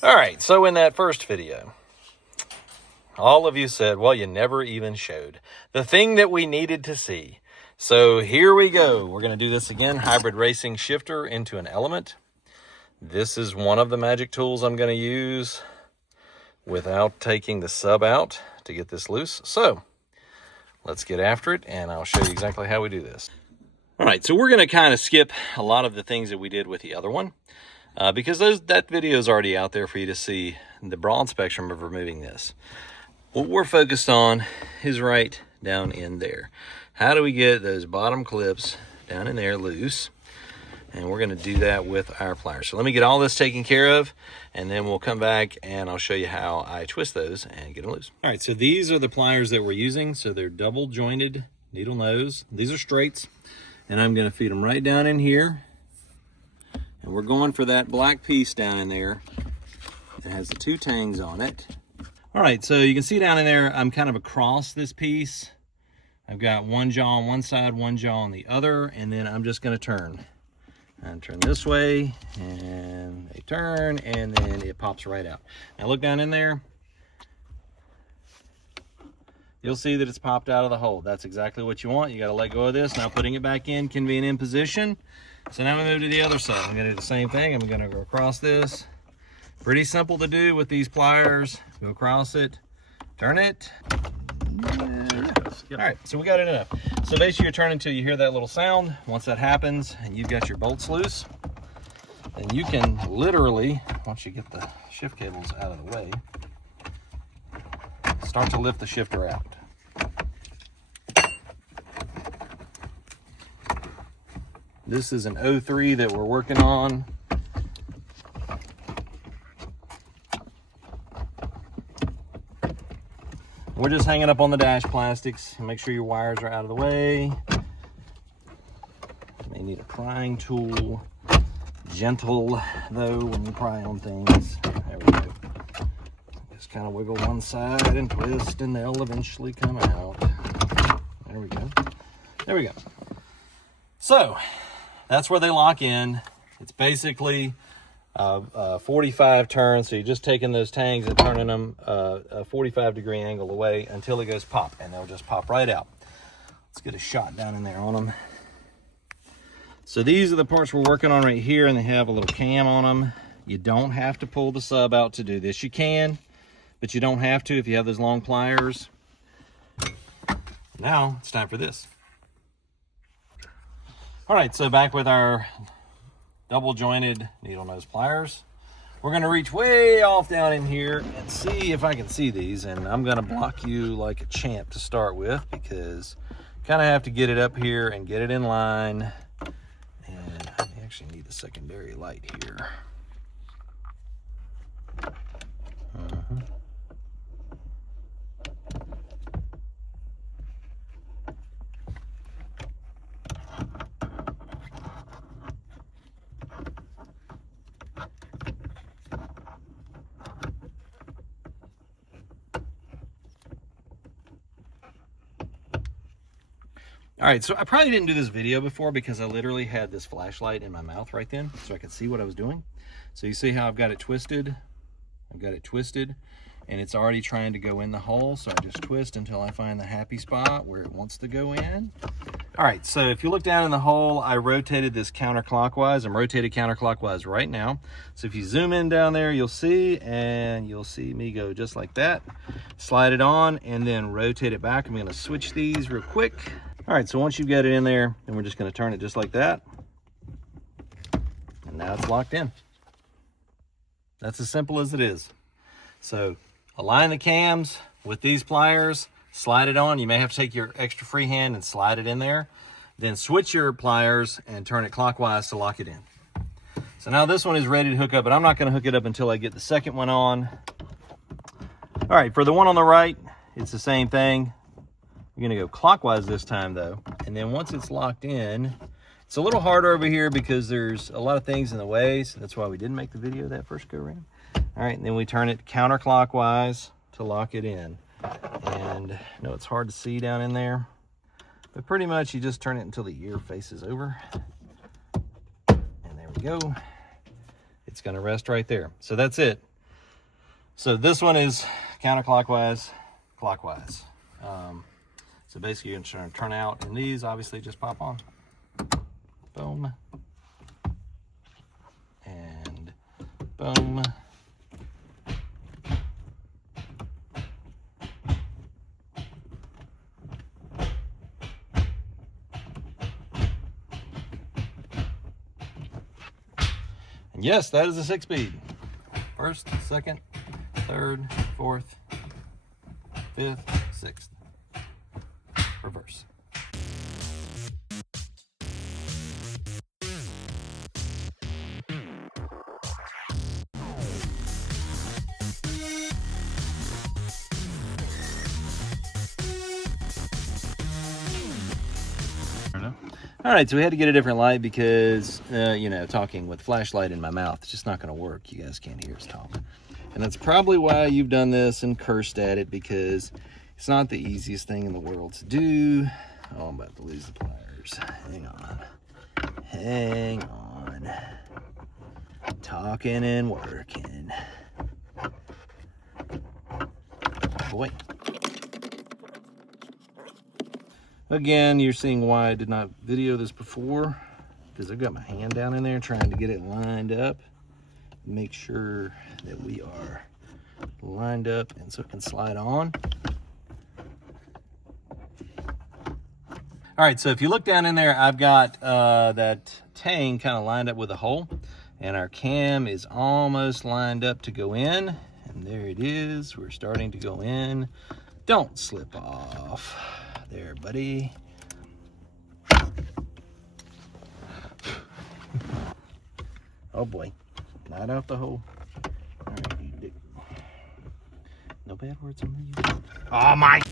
All right, so in that first video, all of you said, well, you never even showed the thing that we needed to see. So here we go. We're going to do this again. Hybrid racing shifter into an element. This is one of the magic tools I'm going to use without taking the sub out to get this loose. So let's get after it, and I'll show you exactly how we do this. All right, so we're going to kind of skip a lot of the things that we did with the other one because that video is already out there for you to see the broad spectrum of removing this. What we're focused on is right down in there. How do we get those bottom clips down in there loose? And we're going to do that with our pliers. So let me get all this taken care of, and then we'll come back and I'll show you how I twist those and get them loose. All right, so these are the pliers that we're using. So they're double jointed needle nose. These are straights, and I'm going to feed them right down in here. And we're going for that black piece down in there. It has the two tangs on it. All right, so you can see down in there, I'm kind of across this piece. I've got one jaw on one side, one jaw on the other, and then I'm just going to turn. And turn this way, and they turn, and then it pops right out. Now look down in there. You'll see that it's popped out of the hole. That's exactly what you want. You got to let go of this. Now putting it back in can be an in position. So now we move to the other side. I'm going to do the same thing. I'm going to go across this. Pretty simple to do with these pliers. Go across it, turn it. All right, so we got it enough. So basically you're turning until you hear that little sound. Once that happens and you've got your bolts loose, then you can literally, once you get the shift cables out of the way, start to lift the shifter out. This is an 03 that we're working on. We're just hanging up on the dash plastics. Make sure your wires are out of the way. You may need a prying tool. Gentle, though, when you pry on things. There we go. Just kind of wiggle one side and twist, and they'll eventually come out. There we go. There we go. So, that's where they lock in. It's basically 45 turns, so you're just taking those tangs and turning them a 45-degree angle away until it goes pop, and they'll just pop right out. Let's get a shot down in there on them. So these are the parts we're working on right here, and they have a little cam on them. You don't have to pull the sub out to do this. You can, but you don't have to if you have those long pliers. Now it's time for this. All right, so back with our double jointed needle nose pliers. We're going to reach way off down in here and see if I can see these, and I'm going to block you like a champ to start with because kind of have to get it up here and get it in line, and I actually need the secondary light here. All right, so I probably didn't do this video before because I literally had this flashlight in my mouth right then so I could see what I was doing. So you see how I've got it twisted? I've got it twisted, and it's already trying to go in the hole, so I just twist until I find the happy spot where it wants to go in. All right, so if you look down in the hole, I rotated this counterclockwise. I'm rotated counterclockwise right now. So if you zoom in down there, you'll see, and you'll see me go just like that. Slide it on, and then rotate it back. I'm gonna switch these real quick. All right, so once you've got it in there, then we're just going to turn it just like that. And now it's locked in. That's as simple as it is. So align the cams with these pliers, slide it on. You may have to take your extra free hand and slide it in there. Then switch your pliers and turn it clockwise to lock it in. So now this one is ready to hook up, but I'm not going to hook it up until I get the second one on. All right, for the one on the right, it's the same thing. You're gonna go clockwise this time though, and then once it's locked in, it's a little harder over here because there's a lot of things in the way, so that's why we didn't make the video that first go around. All right, and then we turn it counterclockwise to lock it in. And I know it's hard to see down in there, but pretty much you just turn it until the ear faces over. And there we go. It's gonna rest right there. So that's it. So this one is counterclockwise, clockwise. So basically you're going to turn out, and these obviously just pop on. Boom. And boom. And yes, that is a 6-speed. First, second, third, fourth, fifth, sixth. Reverse. All right, so we had to get a different light because, you know, talking with flashlight in my mouth, it's just not going to work. You guys can't hear us talk. And that's probably why you've done this and cursed at it, because it's not the easiest thing in the world to do. Oh, I'm about to lose the pliers. Hang on. Hang on. Talking and working. Boy. Again, you're seeing why I did not video this before, because I've got my hand down in there trying to get it lined up. Make sure that we are lined up and so it can slide on. All right, so if you look down in there, I've got that tang kind of lined up with a hole, and our cam is almost lined up to go in. And there it is, we're starting to go in. Don't slip off. There, buddy. Oh boy, not out the hole. All right, no bad words on me. Oh my.